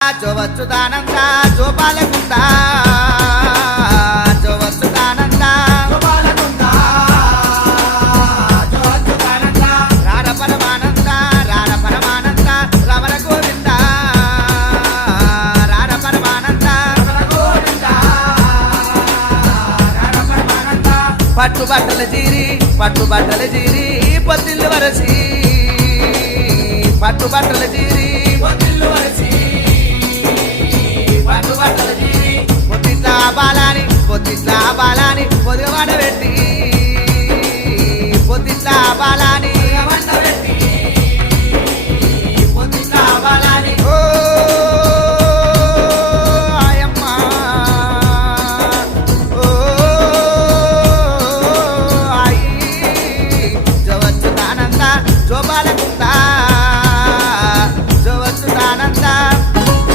జోవచ్చుదానంద జోపాలకుంద జోవచ్చుదానంద రార పరమానంద రార పరమానంద రమణ గోవింద రార పరమానంద పట్టుబట్టల జీరి పొత్తిల్లు వరసి పట్టుబట్టల జీరి పొత్తిట్లా బాలాని పొదిగవాడ పెట్టి